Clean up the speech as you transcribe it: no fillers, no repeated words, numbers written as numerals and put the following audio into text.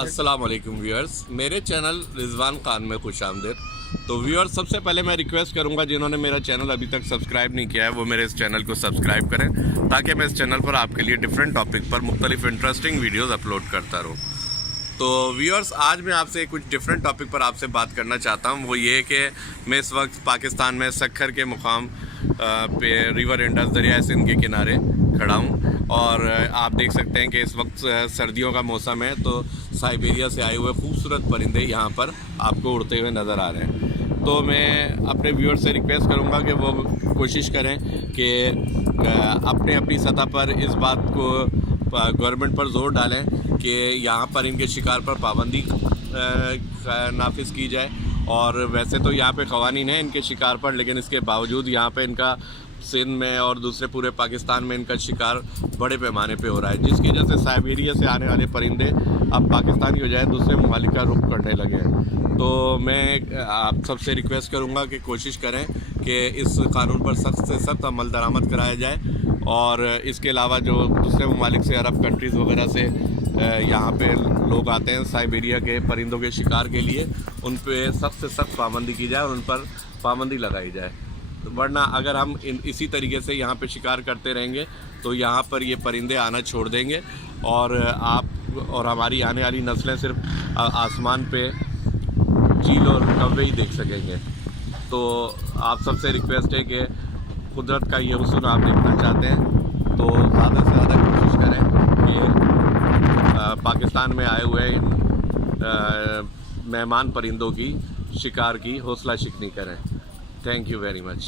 अस्सलाम वालेकुम व्यूअर्स, मेरे चैनल रिजवान खान में खुश आमदीद। तो व्यूअर्स, सबसे पहले मैं रिक्वेस्ट करूंगा जिन्होंने मेरा चैनल अभी तक सब्सक्राइब नहीं किया है वो मेरे इस चैनल को सब्सक्राइब करें, ताकि मैं इस चैनल पर आपके लिए डिफरेंट टॉपिक पर मुख्तलिफ इंटरेस्टिंग वीडियोज़ अपलोड करता रहूँ। तो व्यूअर्स, आज मैं आपसे कुछ डिफरेंट टॉपिक पर आपसे बात करना चाहता हूँ। वो ये कि मैं इस वक्त पाकिस्तान में सक्खर के मुकाम पे रिवर इंडस दरिया सिंध के किनारे खड़ा हूँ और आप देख सकते हैं कि इस वक्त सर्दियों का मौसम है, तो साइबेरिया से आए हुए खूबसूरत परिंदे यहाँ पर आपको उड़ते हुए नज़र आ रहे हैं। तो मैं अपने व्यूअर्स से रिक्वेस्ट करूँगा कि वो कोशिश करें कि अपनी सतह पर इस बात को गवर्नमेंट पर जोर डालें कि यहाँ पर इनके शिकार पर पाबंदी नाफिज की जाए। और वैसे तो यहाँ पे क़वानीन हैं इनके शिकार पर, लेकिन इसके बावजूद यहाँ पे इनका सिंध में और दूसरे पूरे पाकिस्तान में इनका शिकार बड़े पैमाने पे हो रहा है, जिसकी वजह से साइबेरिया से आने वाले परिंदे अब पाकिस्तान की बजाय दूसरे ममालिक का रुख करने लगे हैं। तो मैं आप सबसे रिक्वेस्ट करूँगा कि कोशिश करें कि इस कानून पर सख्त से सख्त अमल दरामद कराया जाए। और इसके अलावा जो दूसरे ममालिक से, अरब कंट्रीज़ वगैरह से यहाँ पे लोग आते हैं साइबेरिया के परिंदों के शिकार के लिए, उन पे सख्त से सख्त पाबंदी की जाए और उन पर पाबंदी लगाई जाए। वरना अगर हम इसी तरीके से यहाँ पे शिकार करते रहेंगे तो यहाँ पर ये परिंदे आना छोड़ देंगे और आप और हमारी आने वाली नस्लें सिर्फ आसमान पे चील और कौवे ही देख सकेंगे। तो आप सबसे रिक्वेस्ट है कि कुदरत का ये हुस्न आप देखना चाहते हैं तो ज़्यादा से ज़्यादा कोशिश करें कि पाकिस्तान में आए हुए इन मेहमान परिंदों की शिकार की हौसला शिकनी करें। Thank you very much.